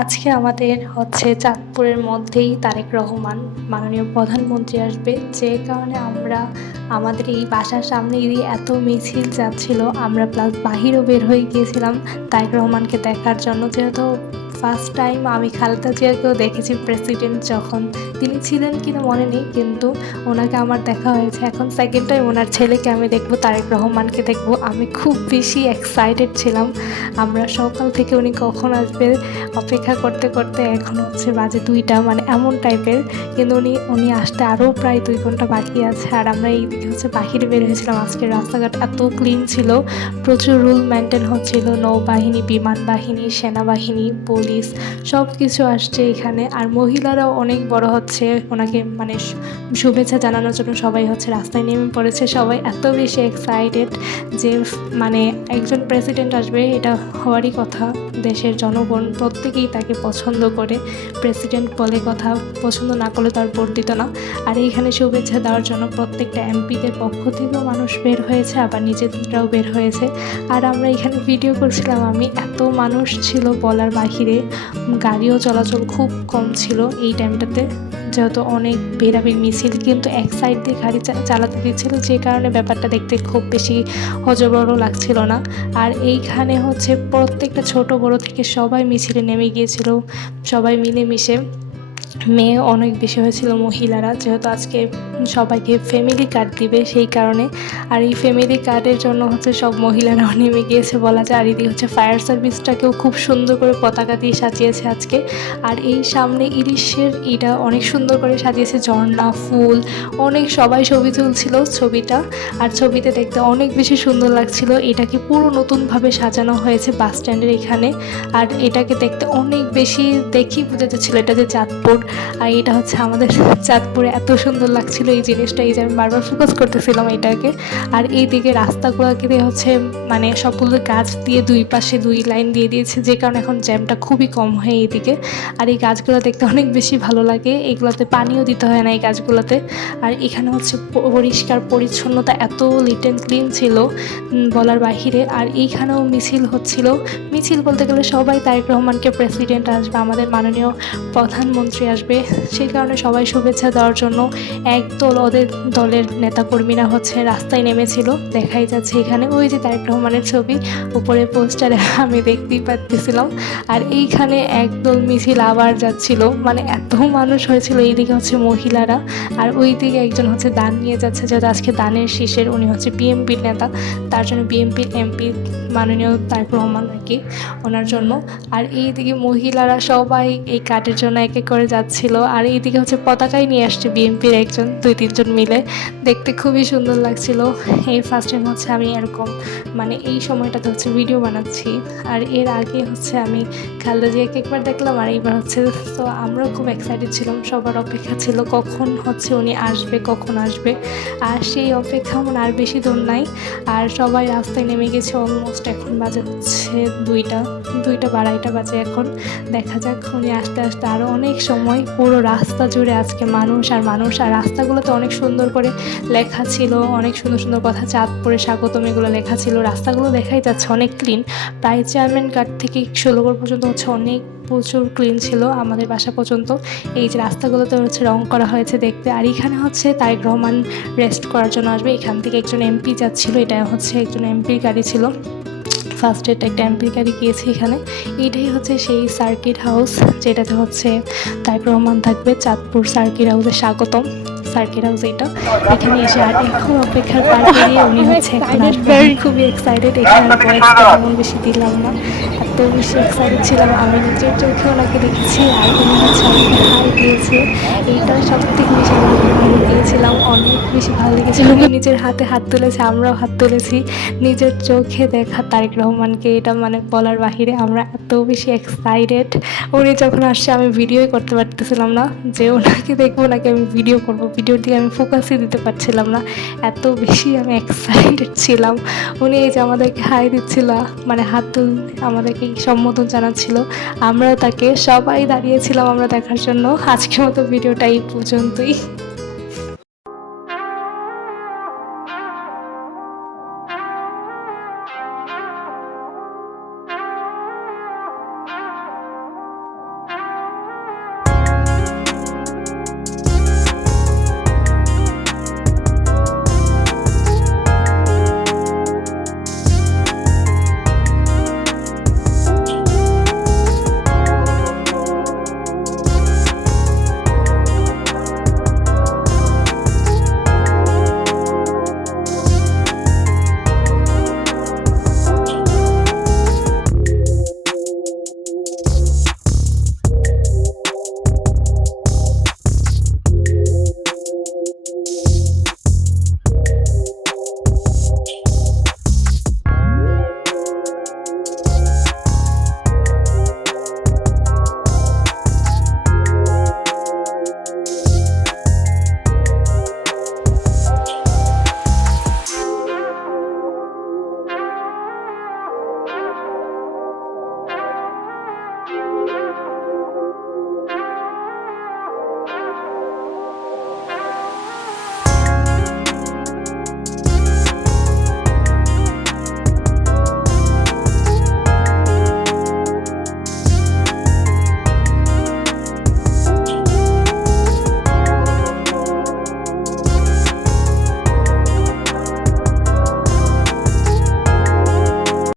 আজকে আমাদের হচ্ছে চাঁদপুরের মধ্যেই তারেক রহমান মাননীয় প্রধানমন্ত্রী আসবে, যে কারণে আমরা আমাদের এই বাসার সামনে দিয়ে এত মিছিল যাচ্ছিল, আমরা প্লাস বাহিরেও বের হয়ে গিয়েছিলাম তারেক রহমানকে দেখার জন্য। যেহেতু ফার্স্ট টাইম আমি খালেদা জিয়াকেও দেখেছি প্রেসিডেন্ট যখন তিনি ছিলেন কিনা মনে নেই, কিন্তু ওনাকে আমার দেখা হয়েছে। এখন সেকেন্ড টাইম ওনার ছেলেকে আমি দেখবো, তারেক রহমানকে দেখবো। আমি খুব বেশি এক্সাইটেড ছিলাম। আমরা সকাল থেকে উনি কখন আসবে অপেক্ষা করতে করতে এখন হচ্ছে বাজে 2টা, মানে এমন টাইপের। কিন্তু উনি আসতে আরও প্রায় 2 ঘন্টা বাকি আছে। আর আমরা এইদিকে হচ্ছে বাহিরে বের হয়েছিলাম। আজকে রাস্তাঘাট এত ক্লিন ছিল, প্রচুর রুল মেনটেন হচ্ছিল। নৌবাহিনী, বিমান বাহিনী, সেনাবাহিনী, পুলিশ সব কিছু আসছে এখানে। আর মহিলারাও অনেক বড় হচ্ছে ওনাকে মানে শুভেচ্ছা জানানোর জন্য সবাই হচ্ছে রাস্তায় নেমে পড়েছে। সবাই এত বেশি এক্সাইটেড যে মানে একজন প্রেসিডেন্ট আসবে, এটা হওয়ারই কথা। দেশের জনগণ প্রত্যেকেই তাকে পছন্দ করে। প্রেসিডেন্ট বলে কথা, পছন্দ না করলে তার ভোট দিত না। আর এইখানে শুভেচ্ছা দেওয়ার জন্য প্রত্যেকটা এমপিদের পক্ষ থেকেও মানুষ বের হয়েছে, আবার নিজেরাও বের হয়েছে। আর আমরা এখানে ভিডিও করছিলাম, আমি এত মানুষ ছিল বলার বাহিরে। গাড়িও চলাচল খুব কম ছিল এই টাইমটাতে, যেহেতু অনেক বেরাবির মিছিল, কিন্তু এক সাইড দিয়ে গাড়ি চালাতে দিচ্ছিল, যে কারণে ব্যাপারটা দেখতে খুব বেশি হজবড় লাগছিল না। আর এইখানে হচ্ছে প্রত্যেকটা ছোট বড় থেকে সবাই মিছিলে নেমে গিয়েছিল, সবাই মিলেমিশে। মেয়ে অনেক বেশি হয়েছিল, মহিলারা, যেহেতু আজকে সবাইকে ফ্যামিলি কার্ড দিবে সেই কারণে। আর এই ফ্যামিলি কার্ডের জন্য হচ্ছে সব মহিলারাও নেমে গিয়েছে বলা যায়। আর এদিকে হচ্ছে ফায়ার সার্ভিসটাকেও খুব সুন্দর করে পতাকা দিয়ে সাজিয়েছে আজকে। আর এই সামনে ইলিশের এটা অনেক সুন্দর করে সাজিয়েছে, ঝর্ণা, ফুল, অনেক সবাই ছবি তুলছিল ছবিটা। আর ছবিতে দেখতে অনেক বেশি সুন্দর লাগছিল। এটাকে পুরো নতুনভাবে সাজানো হয়েছে বাস স্ট্যান্ডের এখানে। আর এটাকে দেখতে অনেক বেশি দেখেই বোঝা যাচ্ছিল এটা যে চাঁদপুর। আর এটা হচ্ছে আমাদের চাঁদপুরে, এত সুন্দর লাগছিল এই জিনিসটা, এই যে আমি বারবার ফোকাস করতেছিলাম এটাকে। আর এইদিকে রাস্তাগুলোকে হচ্ছে মানে সবগুলো গাছ দিয়ে দুই পাশে 2 লাইন দিয়ে দিয়েছে, যে কারণে এখন জ্যামটা খুবই কম হয় এইদিকে। আর এই গাছগুলো দেখতে অনেক বেশি ভালো লাগে, এগুলোতে পানিও দিতে হয় না এই গাছগুলোতে। আর এখানে হচ্ছে পরিষ্কার পরিচ্ছন্নতা এত লিট অ্যান্ড ক্লিন ছিল বলার বাহিরে। আর এইখানেও মিছিল হচ্ছিল। মিছিল বলতে গেলে সবাই তারেক রহমানকে প্রেসিডেন্ট আসবে, আমাদের মাননীয় প্রধানমন্ত্রী আসবে, সেই কারণে সবাই শুভেচ্ছা দেওয়ার জন্য একদল ওদের দলের নেতাকর্মীরা হচ্ছে রাস্তায় নেমেছিল। দেখাই যাচ্ছে এখানে ওই যে তারেক রহমানের ছবি উপরে পোস্টারে আমি দেখতেই পাচ্ছিলাম। আর এইখানে একদল মিছিল আবার যাচ্ছিল, মানে এত মানুষ হয়েছিল। এইদিকে হচ্ছে মহিলারা, আর ওই দিকে একজন হচ্ছে দান নিয়ে যাচ্ছে, যেহেতু আজকে দানের শীষের, উনি হচ্ছে বিএনপির নেতা, তার জন্য বিএনপির এমপি মাননীয় তারেক রহমান আর কি, ওনার জন্য। আর এইদিকে মহিলারা সবাই এই কার্ডের জন্য এক এক করে যাচ্ছিল। আর এইদিকে হচ্ছে পতাকাই নিয়ে আসছে বিএনপির একজন 2-3 জন মিলে, দেখতে খুবই সুন্দর লাগছিল। এই ফার্স্ট টাইম হচ্ছে আমি এরকম মানে এই সময়টাতে হচ্ছে ভিডিও বানাচ্ছি। আর এর আগে হচ্ছে আমি খালেদা জিয়াকে একবার দেখলাম, আর এইবার হচ্ছে। তো আমরাও খুব এক্সাইটেড ছিলাম, সবার অপেক্ষা ছিল কখন হচ্ছে উনি আসবে, কখন আসবে। আর সেই অপেক্ষা আমার আর বেশি দূর নাই। আর সবাই রাস্তায় নেমে গেছে অলমোস্ট। এখন বাজে হচ্ছে 2টা 2:02 বাজে এখন। দেখা যাক উনি আসতে আসতে আরও অনেক সময়। পুরো রাস্তা জুড়ে আজকে মানুষ আর মানুষ। আর রাস্তাগুলোতে অনেক সুন্দর করে লেখা ছিল, অনেক সুন্দর সুন্দর কথা, চাঁদপুরে স্বাগতম, এগুলো লেখা ছিল। রাস্তাগুলো দেখাই যাচ্ছে অনেক ক্লিন, প্রায় চেয়ারম্যান ঘাট থেকে ষোলগড় পর্যন্ত হচ্ছে অনেক প্রচুর ক্লিন ছিল, আমাদের বাসা পর্যন্ত। এই যে রাস্তাগুলোতে হচ্ছে রং করা হয়েছে দেখতে। আর এখানে হচ্ছে তারেক রহমান রেস্ট করার জন্য আসবে, এখান থেকে একজন এমপি যাচ্ছিল, এটা হচ্ছে একজন এমপির গাড়ি ছিল। ফার্স্ট একটা এমপির গাড়ি গিয়েছে এখানে। এইটাই হচ্ছে সেই সার্কিট হাউস, যেটাতে হচ্ছে তারেক রহমান থাকবে, চাঁদপুর সার্কিট হাউসে স্বাগতম। সার্কিট হাউস এটা, এখানে এসে আর এখন অপেক্ষার পার পেরিয়ে উনি হচ্ছে এখন আসবে। খুবই এক্সাইটেড। এখানে ভয়েসটা তেমন বেশি দিলাম না, এত বেশি এক্সাইটেড ছিলাম। আমি নিজের চোখে ওনাকে দেখেছি, আর উনি হচ্ছে আমাকে হাই দিয়েছে। এইটা সব থেকে বেশি ভালো দিয়েছিলাম, অনেক বেশি ভালো লেগেছিল। উনি নিজের হাতে হাত তুলেছে, আমরাও হাত তুলেছি, নিজের চোখে দেখা তারেক রহমানকে, এটা মানে বলার বাহিরে। আমরা এত বেশি এক্সাইটেড। উনি যখন আসছে আমি ভিডিওই করতে পারতেছিলাম না, যে ওনাকে দেখবো নাকি আমি ভিডিও করবো, ভিডিওর দিকে আমি ফোকাসই দিতে পারছিলাম না, এত বেশি আমি এক্সাইটেড ছিলাম। উনি এই যে আমাদেরকে হাই দিচ্ছিল, মানে হাত তুল আমাদেরকে সম্বোধন জানাচ্ছিল, আমরাও তাকে সবাই দাঁড়িয়েছিলাম আমরা দেখার জন্য। আজকের মতো ভিডিওটা এই পর্যন্তই।